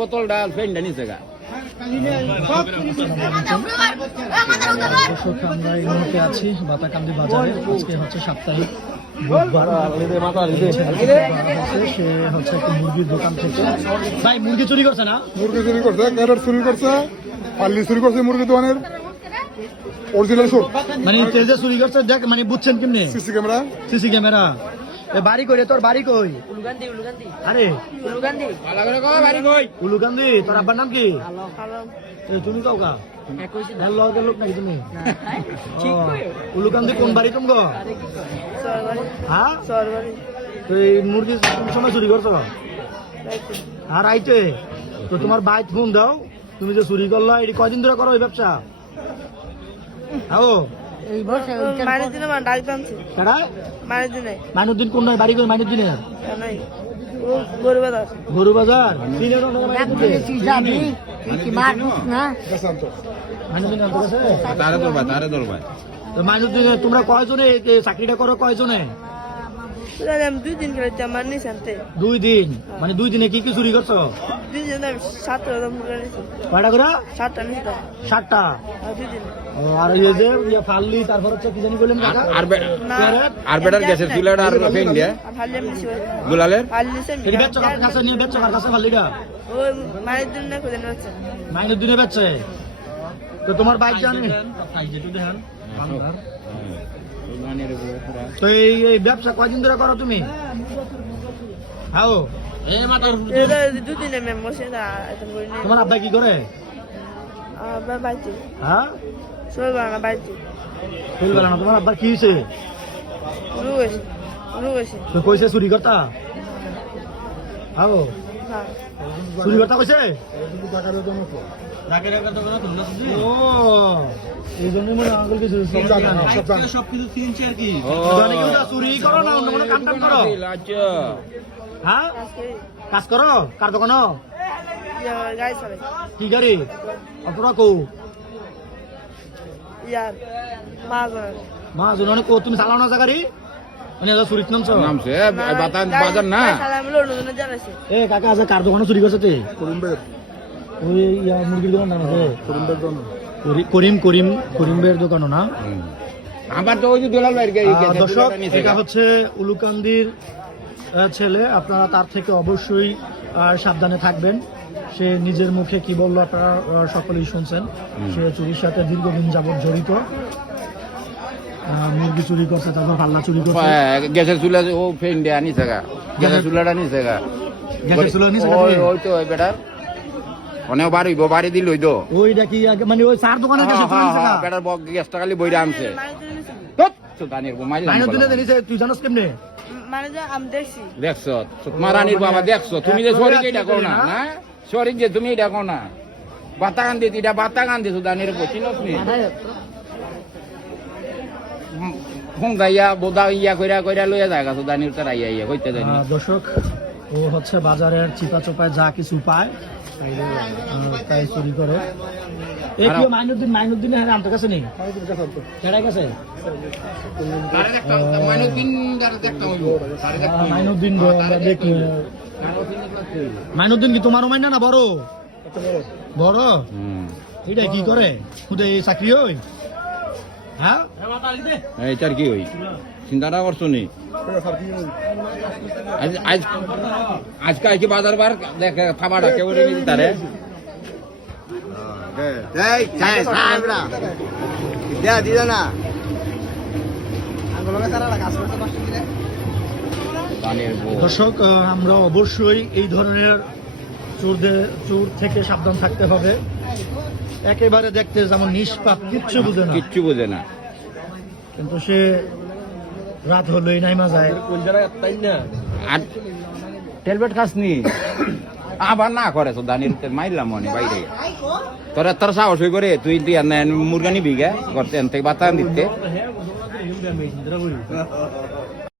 বোতল ডাল ফেন্ডা নিচে গা দর্শক আমরা এই মুহূর্তে আছি বাতাকান্দি বাজারে। আজকে হচ্ছে সাপ্তাহিক বুধবার। সে হচ্ছে একটি মুরগির দোকান থেকে। ভাই মুরগি চুরি করছে না? মুরগি চুরি করছে, ক্যারেট চুরি করছে, পাল্লি চুরি করছে, মুরগি দোকানের অরিজিনাল সুর মানে তেজে চুরি করছে। দেখ মানে বুঝছেন কেমনে? CC camera. CC camera. বাড়ি কই রে তোর? বাড়ি কই? আরে উলুকান্দি। তোর আব্বার নাম কি? তুমি কাউ কা লোক নাকি তুমি? উলুকান্দি কোন বাড়ি তুমি গো? হ্যাঁ এই মুরগি কোন সময় চুরি করছো? আর আইতে তো তোমার বাইক ফোন দাও। তুমি যে চুরি করলো এটি কয়দিন ধরে করো এই ব্যবসা? মাইনুদ্দিন কোন নয় বাড়ি করে? মাইনুদ্দিনের গরু বাজার। মাইনুদ্দিন তোমরা কয়জনে চাকরিটা করো? কয়জনে? 2 দিন খেলাইতে আমার নিশান্তে 2 দিন। মানে 2 দিনে কি কি চুরি করছো? 2 দিন আমি 7টা নিছি। কয়টা করে? 7টা নিছি। 7টা। 2 দিন। আর এই যে ফাল্লি তারপর হচ্ছে কি জানি বললেন কাকা? আর বেটার গ্যাসের চুলাটা আর ফেন দিয়া ফাল্লি নিছি গুলালের ফাল্লি নিছি। এই বেচছো কার কাছে? নিয়ে বেচছো কার কাছে ফাল্লিটা? ওই মায়ের দিন না কোদেন আছে। মাইনের দিনে বেচছে। তো তোমার বাইক জানি তো এই ব্যবসা কয়দিন ধরে করো তুমি? হাও এটা 2 দিন আমি বসে না আইটেম করি না। তোমার আব্বা কি করে? আব্বা বাইতে। হ্যাঁ সবাই বানা বাইতে। বলবে না তোমার আব্বা কি হইছে? রুগেছে তো কইছে চুরি করতা? হাও হ্যাঁ চুরি করতা কইছে? ও এই জন্য মনে আঙ্গুল কিছু সবকিছু চিনছি আর কি। চুরি করো না অন্য কোনো কাম টাম করো? হ্যাঁ কাজ করো? কার দোকান? গাড়ি চালাই। কি গাড়ি? অটোরা কো? ইয়ার মা জন অনেক তুমি চালাও না গাড়ি? মানে চুরির নামছো? নামছে বাজার না এ কাকা আছে কার দোকানে চুরি করছে? ওই মুরগির দোকান নাম আছে করিমের দোকানও না? আমার তো ওই যে দোলাল ভাইয়ের গাড়ি। দর্শক এটা হচ্ছে উলুকান্দির ছেলে। আপনারা তার থেকে অবশ্যই সাবধানে থাকবেন। সে নিজের মুখে কি বললো আপনারা সকলেই শুনছেন। সে চুরির সাথে দীর্ঘদিন যাবৎ জড়িত। মুরগি চুরি করছে, তারপর পাল্লা চুরি করছে। গ্যাসের চুলা ও ফেন দিয়ে আনিছে গা। গ্যাসের চুলাটা নিছে গা। গ্যাসের চুলা নিছে? ওই তো ওই বেটার অনেক বাড়িব বাড়ি দিল ওই তো ওইটা কি মানে ওই চার দোকানের গ্যাসের চুলা নিছে গা? বেটার গ্যাসটা খালি বইরা আনছে। তুই জানোস কেমনে? দেখছো তোমার রানীর বাবা দেখছো? তুমি যে শরীর এটা কো না না শরীর যে তুমি এটা কো না বাতা গান দিতি এটা বাতা গান দিছো দানের চিনস নি গাইয়া বোদা ইয়া কইরা কইরা লইয়া যায় গাছ দানির তার আইয়া ইয়া কইতে জানি। দর্শক ও হচ্ছে বাজারের চিপা চোপায় যা কিছু পায় তাই চুরি করে। এই কি মাইনুদ্দিন হ্যাঁ আমার কাছে নেই? কেডা কাছে? মাইনুদ্দিন আমরা দেখি। মাইনুদ্দিন কি তোমারও মাইনা না বড়? বড়। এটা কি করে? খুদে চাকরি হই? হ্যাঁ এইটার কি হই চিন্তাটা করছো নি? আজকাল কি বাজার বার দেখ থামাটা কেউ নিতে তারে দর্শক আমরা অবশ্যই এই ধরনের চোর থেকে সাবধান থাকতে হবে। একেবারে দেখতে যেমন নিষ্পাপ, কিচ্ছু বোঝে না কিন্তু সে রাত হলেই নাইমা যায়। আর টেলবেট খাসনি আবার না করে তো দানির মাইলাম মনে বাইরে তোর সাহস হয়ে করে তুই মুরগা নিবি গে করতে বাতা দিতে